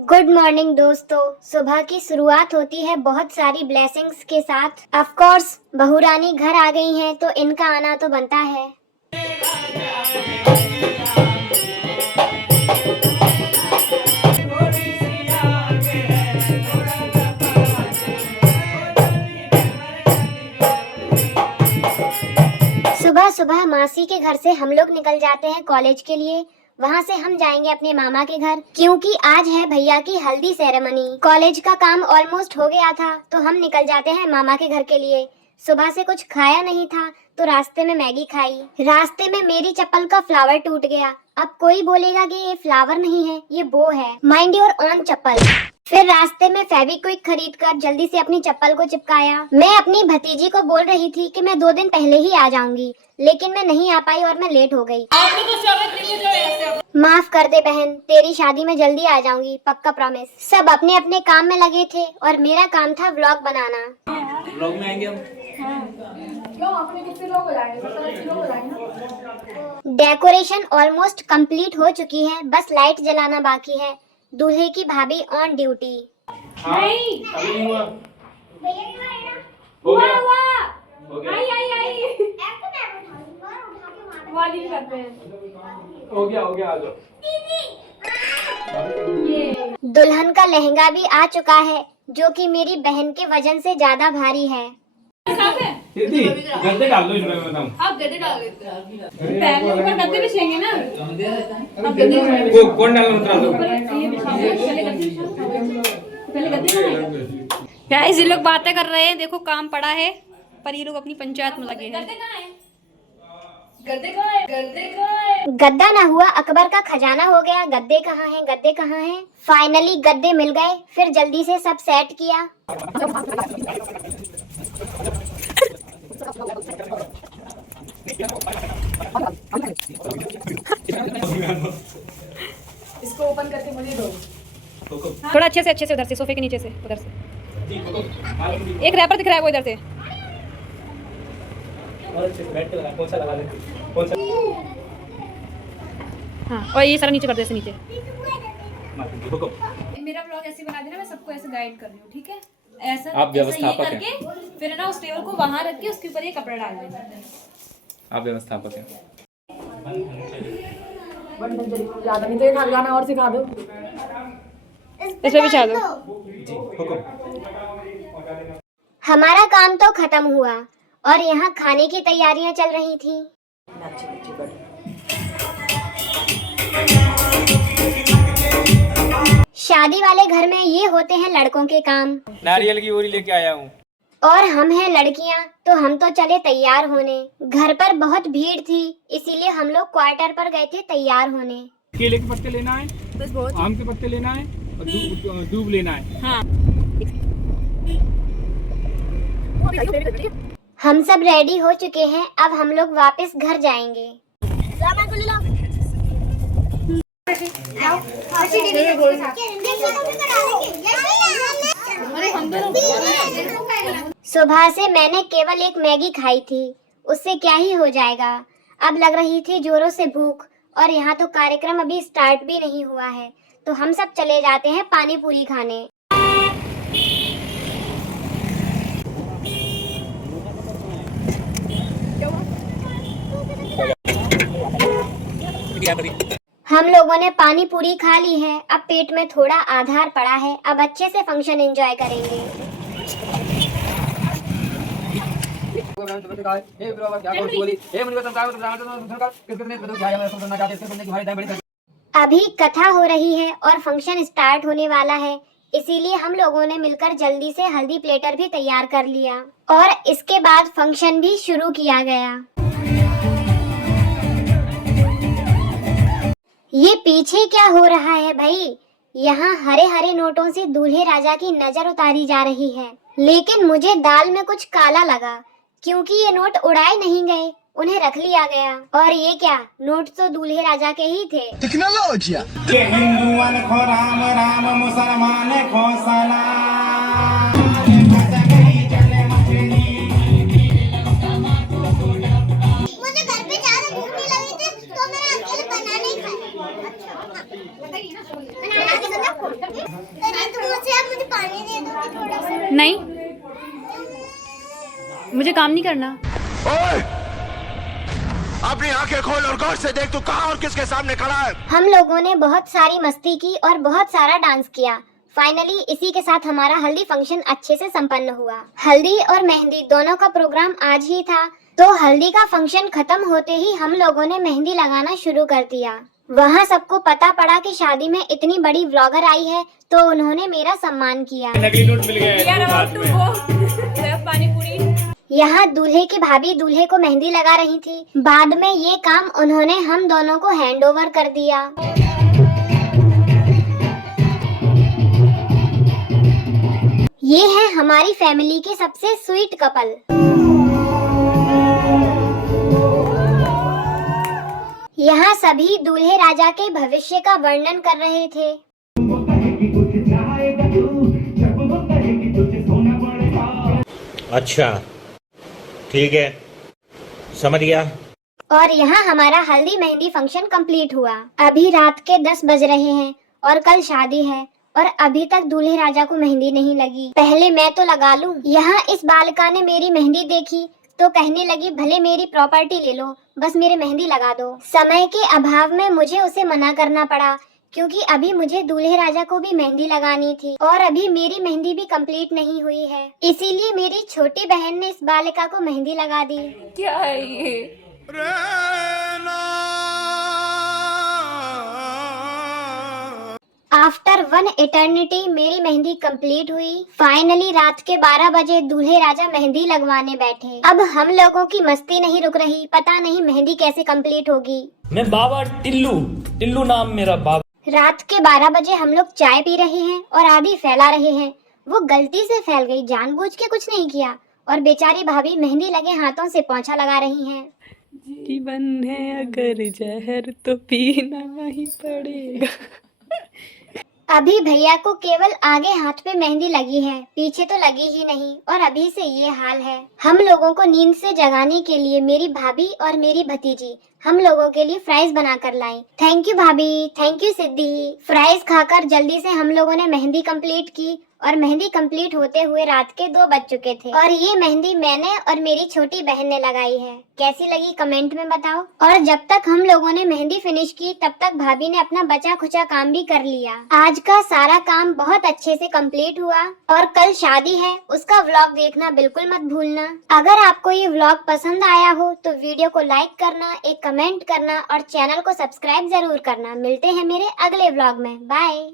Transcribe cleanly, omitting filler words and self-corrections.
Good morning दोस्तों। सुबह की शुरुआत होती है बहुत सारी ब्लेसिंग्स के साथ। ऑफ कोर्स बहू रानी घर आ गई हैं तो इनका आना तो बनता है। सुबह सुबह मासी के घर से हम लोग निकल जाते हैं कॉलेज के लिए। वहाँ से हम जाएंगे अपने मामा के घर क्योंकि आज है भैया की हल्दी सेरेमनी। कॉलेज का काम ऑलमोस्ट हो गया था तो हम निकल जाते हैं मामा के घर के लिए। सुबह से कुछ खाया नहीं था तो रास्ते में मैगी खाई। रास्ते में मेरी चप्पल का फ्लावर टूट गया। अब कोई बोलेगा कि ये फ्लावर नहीं है, ये बो है। माइंड योर ओन चप्पल। फिर रास्ते में फेविक्विक खरीद कर जल्दी से अपनी चप्पल को चिपकाया। मैं अपनी भतीजी को बोल रही थी कि मैं 2 दिन पहले ही आ जाऊंगी, लेकिन मैं नहीं आ पाई और मैं लेट हो गई। माफ कर दे बहन, तेरी शादी में जल्दी आ जाऊंगी, पक्का प्रॉमिस। सब अपने अपने काम में लगे थे और मेरा काम था व्लॉग बनाना। व्लॉग में आएंगे हम। क्यों अपने कितने लोग हो जाएंगे? 70-80 लोग हो जाएंगे ना। डेकोरेशन ऑलमोस्ट कंप्लीट हो चुकी है, बस लाइट जलाना बाकी है। दूल्हे की भाभी ऑन ड्यूटी। नहीं अभी नहीं हुआ। हुआ हो गया। आई वाली भी करते हैं। हो गया आ जाओ। ये दुल्हन का लहंगा भी आ चुका है जो कि मेरी बहन के वजन से ज्यादा भारी है। दीदी गद्दे डाल दो इसमें, मैं बताऊं। आप गद्दे डाल देते हैं। पैर के ऊपर गद्दे बिछेंगे ना। अब गद्दे वो कौन डालना उतरा दो। ये बिछाओ, पहले गद्दे गाइस ये लोग बातें कर रहे हैं। देखो काम पड़ा है पर ये लोग अपनी पंचायत में लगे हैं। गद्दे कहाँ है? गद्दा ना हुआ अकबर का खजाना हो गया। गद्दे कहाँ हैं? फाइनली गद्दे मिल गए। फिर जल्दी से सब सेट किया। इसको ओपन करके मुझे दो। थोड़ा अच्छे से उधर से, सोफे के नीचे से, उधर से। एक रैपर दिख रहा है वो इधर से। कौन सा लगा लेते? कौन सा? हाँ, और ये सारा नीचे कर दे, ऐसे नीचे। मेरा ब्लॉग ऐसे बना देना, मैं सबको ऐसे गाइड कर रही हूँ, ठीक है? ऐसा आप व्यवस्थापक ऐसा ये करके फिर ना उस टेबल को वहां रख के उसके ऊपर ये कपड़ा डाल देना। आप व्यवस्थापक हैं। ज्यादा नहीं तो ये खाना और सिखा दो। इसमें बिछा दो। जी हुक्म। हमारा काम तो खत्म हुआ और यहाँ खाने की तैयारियां चल रही थी। शादी वाले घर में ये होते हैं लड़कों के काम। नारियल की ओरी लेके आया हूँ। और हम हैं लड़कियां तो हम तो चले तैयार होने। घर पर बहुत भीड़ थी इसीलिए हम लोग क्वार्टर पर गए थे तैयार होने। केले के पत्ते लेना है, बस बहुत। आम के पत्ते लेना है और दूब लेना है। हाँ। हम सब रेडी हो चुके हैं, अब हम लोग वापस घर जाएंगे। सुबह से मैंने केवल एक मैगी खाई थी, उससे क्या ही हो जाएगा। अब लग रही थी जोरों से भूख और यहाँ तो कार्यक्रम अभी स्टार्ट भी नहीं हुआ है तो हम सब चले जाते हैं पानी पूरी खाने। हम लोगों ने पानी पूरी खा ली है, अब पेट में थोड़ा आधार पड़ा है। अब अच्छे से फंक्शन एंजॉय करेंगे। अभी कथा हो रही है और फंक्शन स्टार्ट होने वाला है, इसीलिए हम लोगों ने मिलकर जल्दी से हल्दी प्लेटर भी तैयार कर लिया और इसके बाद फंक्शन भी शुरू किया गया। ये पीछे क्या हो रहा है भाई? यहाँ हरे हरे नोटों से दूल्हे राजा की नजर उतारी जा रही है, लेकिन मुझे दाल में कुछ काला लगा क्योंकि ये नोट उड़ाए नहीं गए, उन्हें रख लिया गया। और ये क्या, नोट तो दूल्हे राजा के ही थे। टेक्नोलॉजिया हिंदुओं को राम राम, मुसलमान को सलाम। मुझे घर पे ज्यादा भूख नहीं लगी थी तो मैंने अकेले बनाने ही खाया। अच्छा, बताइए ना। मुझे पानी दे दो थोड़ा सा। नहीं, मुझे काम नहीं करना। ओए! अपनी आंखें खोल और गौर से देख तू कहां और किसके सामने खड़ा है। हम लोगों ने बहुत सारी मस्ती की और बहुत सारा डांस किया। फाइनली इसी के साथ हमारा हल्दी फंक्शन अच्छे से संपन्न हुआ। हल्दी और मेहंदी दोनों का प्रोग्राम आज ही था, तो हल्दी का फंक्शन खत्म होते ही हम लोगों ने मेहंदी लगाना शुरू कर दिया। वहाँ सबको पता पड़ा कि शादी में इतनी बड़ी व्लॉगर आई है, तो उन्होंने मेरा सम्मान किया। नकली नोट मिल गया पानी पूरी। यहाँ दूल्हे की भाभी दूल्हे को मेहंदी लगा रही थी। बाद में ये काम उन्होंने हम दोनों को हैंड ओवर कर दिया। ये है हमारी फैमिली के सबसे स्वीट कपल। यहाँ सभी दूल्हे राजा के भविष्य का वर्णन कर रहे थे। अच्छा, ठीक है, समझ गया। और यहाँ हमारा हल्दी मेहंदी फंक्शन कंप्लीट हुआ। अभी रात के 10 बज रहे हैं और कल शादी है और अभी तक दूल्हे राजा को मेहंदी नहीं लगी। पहले मैं तो लगा लूं। यहाँ इस बालिका ने मेरी मेहंदी देखी तो कहने लगी, भले मेरी प्रॉपर्टी ले लो, बस मेरे मेहंदी लगा दो। समय के अभाव में मुझे उसे मना करना पड़ा, क्योंकि अभी मुझे दूल्हे राजा को भी मेहंदी लगानी थी और अभी मेरी मेहंदी भी कंप्लीट नहीं हुई है। इसीलिए मेरी छोटी बहन ने इस बालिका को मेहंदी लगा दी। क्या है ये? आफ्टर 1 इटर्निटी मेरी मेहंदी कंप्लीट हुई। फाइनली रात के 12 बजे दूल्हे राजा मेहंदी लगवाने बैठे। अब हम लोगों की मस्ती नहीं रुक रही, पता नहीं मेहंदी कैसे कंप्लीट होगी। मैं बाबा टिल्लू नाम मेरा बाबा। रात के 12 बजे हम लोग चाय पी रहे हैं और आधी फैला रहे हैं। वो गलती से फैल गई, जानबूझ के कुछ नहीं किया। और बेचारी भाभी मेहंदी लगे हाथों से पोंछा लगा रही हैं। जीवन है अगर जहर तो पीना ही पड़ेगा। अभी भैया को केवल आगे हाथ पे मेहंदी लगी है, पीछे तो लगी ही नहीं और अभी से ये हाल है। हम लोगों को नींद से जगाने के लिए मेरी भाभी और मेरी भतीजी हम लोगों के लिए फ्राइज बनाकर लाई। थैंक यू भाभी, थैंक यू सिद्धि। फ्राइज खाकर जल्दी से हम लोगों ने मेहंदी कंप्लीट की और मेहंदी कंप्लीट होते हुए रात के 2 बज चुके थे। और ये मेहंदी मैंने और मेरी छोटी बहन ने लगाई है। कैसी लगी कमेंट में बताओ। और जब तक हम लोगों ने मेहंदी फिनिश की तब तक भाभी ने अपना बचा खुचा काम भी कर लिया। आज का सारा काम बहुत अच्छे से कंप्लीट हुआ और कल शादी है, उसका व्लॉग देखना बिल्कुल मत भूलना। अगर आपको ये व्लॉग पसंद आया हो तो वीडियो को लाइक करना, एक कमेंट करना और चैनल को सब्सक्राइब जरूर करना। मिलते हैं मेरे अगले व्लॉग में। बाय।